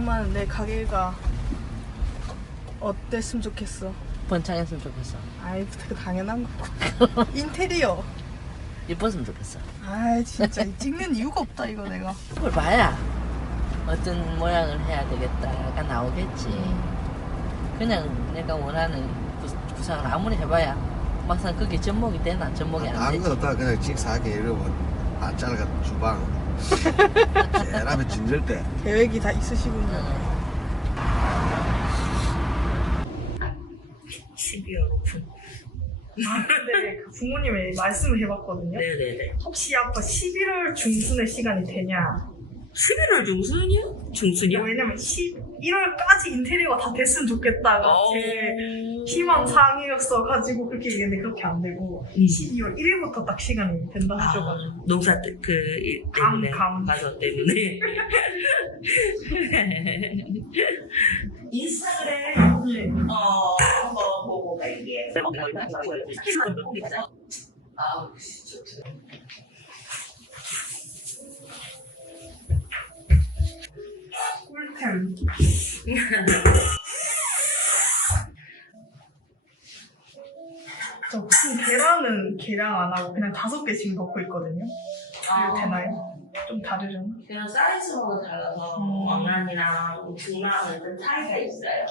엄마는 내 가게가 어땠으면 좋겠어? 번창했으면 좋겠어. 아이, 그 당연한 거고. 인테리어. 예뻤으면 좋겠어. 아이, 진짜 찍는 이유가 없다 이거 내가. 그걸 봐야 어떤 모양을 해야 되겠다가 나오겠지. 그냥 내가 원하는 구상을 아무리 해봐야 막상 그게 접목이 되나 접목이 안 되지. 아무것도 그냥 직사하게 이러면 안 잘가 주방 제라면 진절 때 계획이 다 있으시군요. 12월 오픈. 근데 그 부모님이 말씀을 해봤거든요. 네네네. 혹시 아빠 11월 중순에 시간이 되냐? 11월 중순이요? 중순이요? 왜냐면 11월까지 인테리어가 다 됐으면 좋겠다가 제 희망 사항이었어가지고 그렇게 얘기했는데 그렇게 안 되고 12월 1일부터 딱 시간이 된다 하셔가지고 농사 일 때문에 가서 때문에 인스타그램 한번 보고 갈게. 아우 진짜. 꿀템. 저 무슨 계란은 계량 안 하고 그냥 5개씩 넣고 있거든요. 이거 되나요? 좀 다르려나? 그냥 사이즈마다 달라서 왕란이랑 중랑은 좀 차이가 있어요.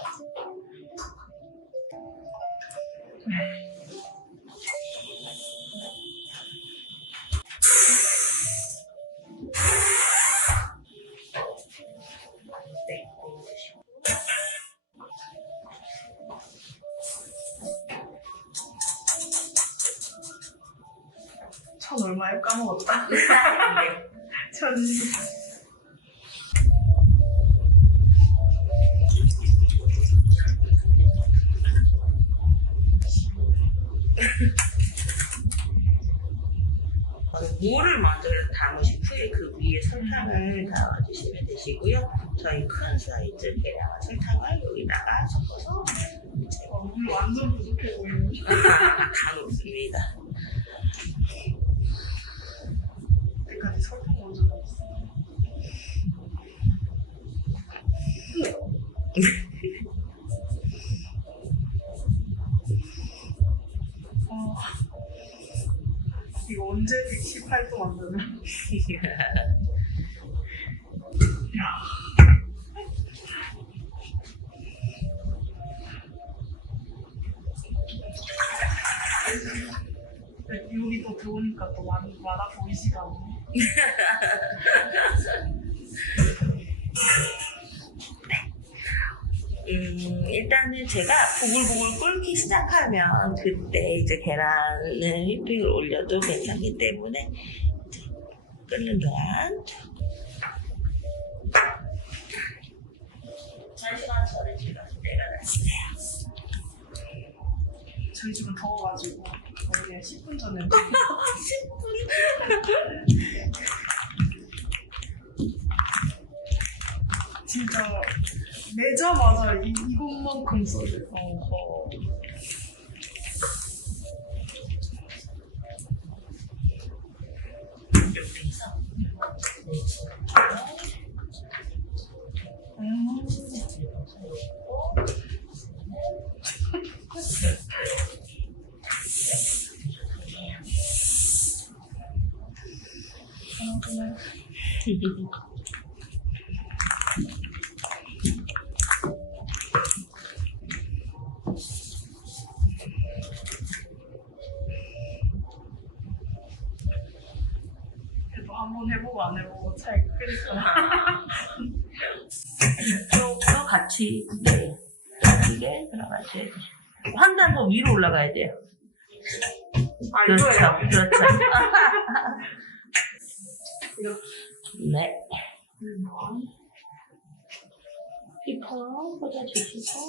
천 얼마요? 까먹었다. 천. 물을 먼저 담으신 후에 그 위에 설탕을 담아주시면 되시고요. 저희 큰 사이즈 계량한 설탕을 여기다가 섞어서 물 완전 부족해 보이는. 다 넣습니다. 그때까지 설탕 먼저 넣었어. 이거 언제 118도 만드냐? 여기 또 들어오니까 또 많아 보이지가 않네. 일단은 제가 부글부글 끓기 시작하면 그때 이제 계란을 휘핑을 올려도 괜찮기 때문에 이제 끓는 동안 1시간 전에 제가 내려놨어요. 저희 집은 더워가지고 원래 10분 전에 10분? 진짜 내자마자 이것만큼 써요. 이렇게 해서 그래도 한번 해보고 안 해보고 차이 크니까. 이쪽도 같이 네 이게 들어가셔야 돼요. 한 단 더 위로 올라가야 돼요. 아, 그렇죠, 이거예요? 그렇죠. 이렇게. 네. 피퍼 꽂아주시고.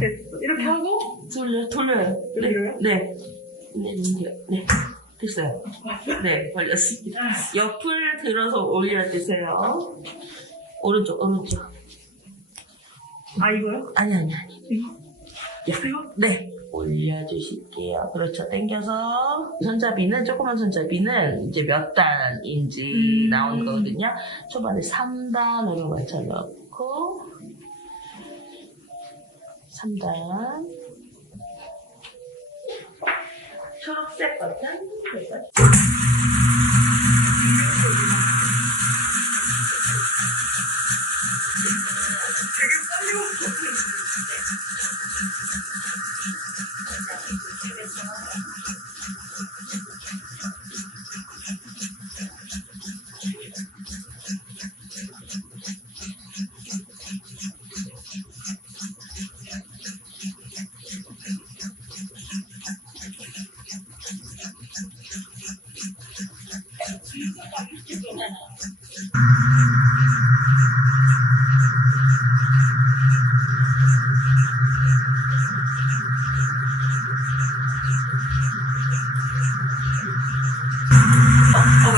됐어. 이렇게 하고 돌려요. 여기로요? 네. 네. 됐어요. 네, 걸렸습니다. 옆을 들어서 올려 주세요. 오른쪽. 아, 이거요? 아니. 이거? 이거? 네. 올려주실게요. 그렇죠. 당겨서 손잡이는 조그만 손잡이는 이제 몇 단인지 나오는 거거든요. 초반에 3단으로 맞춰놓고 3단 초록색 버튼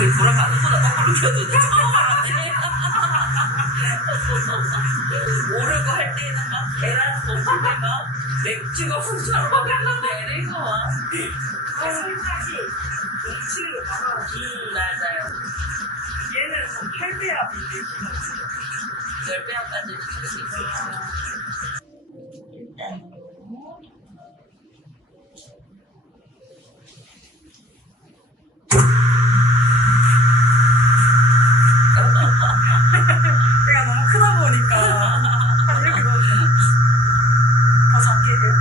왜 뭐랄까 아무거나 거꾸로 켜줘도 처음 알았네. 모르고 할 때는 막 계란 볶음에 막 맥주가 훅처럼 내리고 막 설까지 넘치는 거 봐봐. 맞아요. 얘는 한 8배야 비밀. 10배까지 줄 수 있어요. 일단 제가 너무 크다 보니까 한 이렇게 넣어도 되나? 더 작게 해요?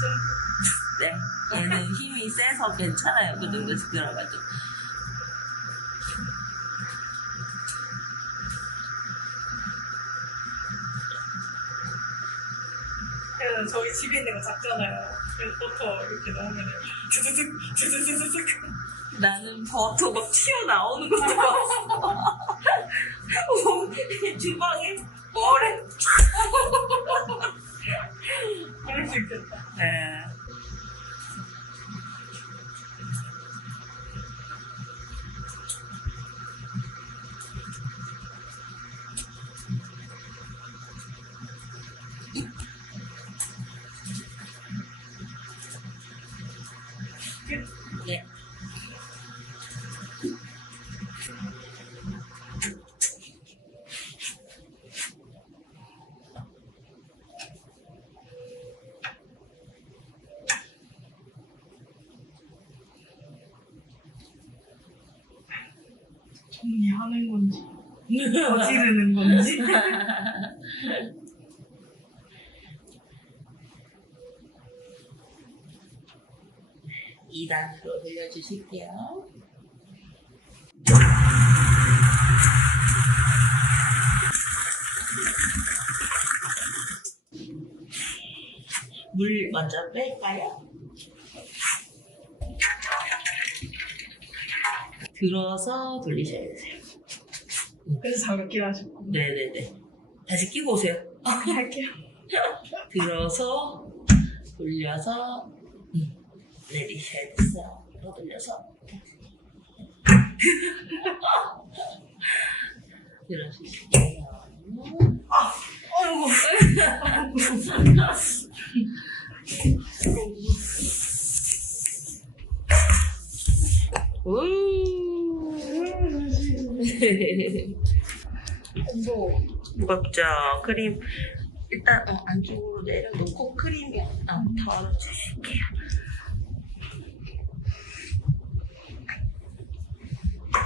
좀 네, 얘는 힘이 세서 괜찮아요. 그 정도씩 들어가지고. 그래서 저희 집에 있는 거 작잖아요. 그래서 버터 이렇게 넣으면 드드득 나는 버터 막 튀어나오는 것도 봤어. 주방에 뭐래? 그럴 수 있겠다. 네. 네. 정리하는 건지 거지르는 건지. 2단으로 돌려주실게요. 물 먼저 뺄까요? 들어서 돌리셔야 되세요. 그래서 장갑 하셨고. 네네네. 다시 끼고 오세요. 할게요. 들어서 돌려서 내리셔야 됐어요. 더 돌려서 들어주실게요. 무겁죠? 크림 일단 안쪽으로 내려놓고 크림 덜어주실게요.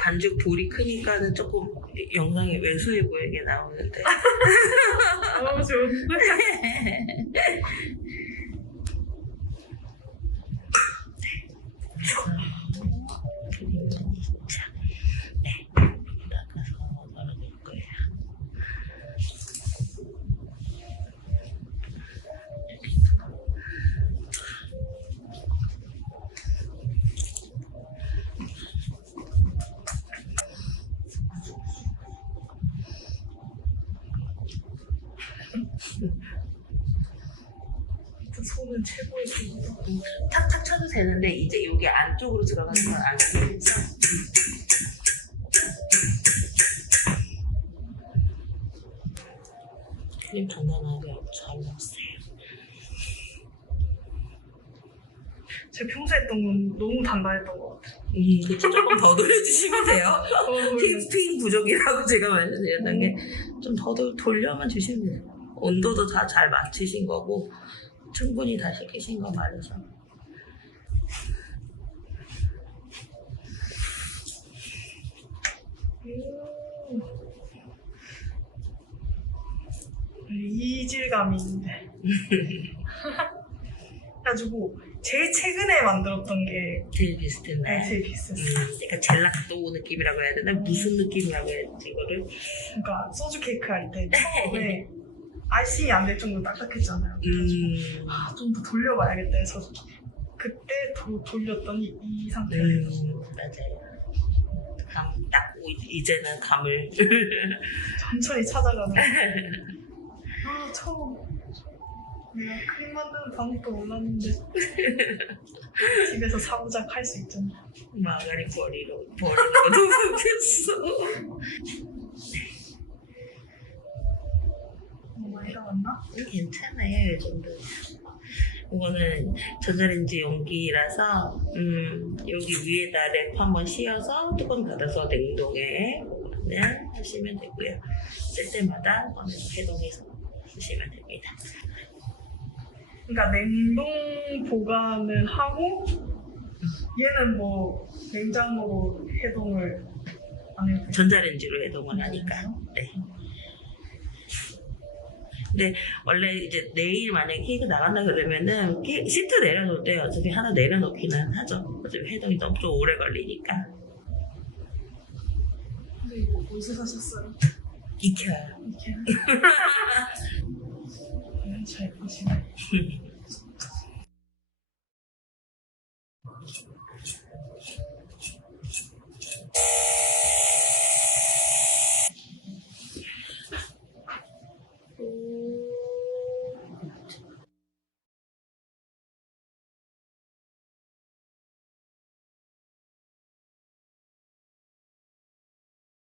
반죽 볼이 크니까는 조금 영상이 왜소해 보이게 나오는데 너무 좋은데? 네, 닦아서 널어줄 거예요. 탁탁 쳐도 되는데 이제 여기 안쪽으로 들어가는 건 안 되겠어. 크림 간단하게 하고 잘 넣었어요. 제가 평소에 했던 건 너무 단단했던 것 같아요. 그쵸. 조금 더 돌려주시면 돼요. 어, 휘핑 부족이라고 제가 말씀드렸던 게 좀 더 돌려만 주시면 돼요. 온도도 다 잘 맞추신 거고 충분히 다 식히신 거 맞아서. 이질감이 있는데. 그래가지고 제일 최근에 만들었던 게 제일 비슷했나요? 제일 비슷했어요. 그러니까 젤라또 느낌이라고 해야 되나? 무슨 느낌이라고 해야 되지 이거를? 그러니까 소주 케이크 할 때 처음에 아이싱이 안 될 정도로 딱딱했잖아요. 좀 더 돌려봐야겠다 해서 그때 더 돌렸더니 이 상태예요. 맞아요. 감 딱 이제는 감을 천천히 찾아가는. 처음 내가 크림 만드는 방법도 몰랐는데 집에서 사부작 할 수 있잖아. 마가린 버리는 거 너무 웃겼어. 많이 나왔나? 괜찮아요, 이 정도. 이거는 전자레인지 용기라서 여기 위에다 랩 한번 씌워서 뚜껑 닫아서 냉동에 하시면 되고요. 쓸 때마다 해동해서 쓰시면 됩니다. 그러니까 냉동 보관을 하고 얘는 뭐 냉장고로 해동을 안 해도 돼요? 전자레인지로 해동을 하니까. 네. 근데 원래 이제 내일 만약에 케이크 나간다 그러면은 시트 내려놓을 때 어차피 하나 내려놓기는 하죠. 어차피 해동이 너무 좀 오래 걸리니까. 근데 이거 어디서 사셨어요? 익혀요. 이렇게 잘 보시네.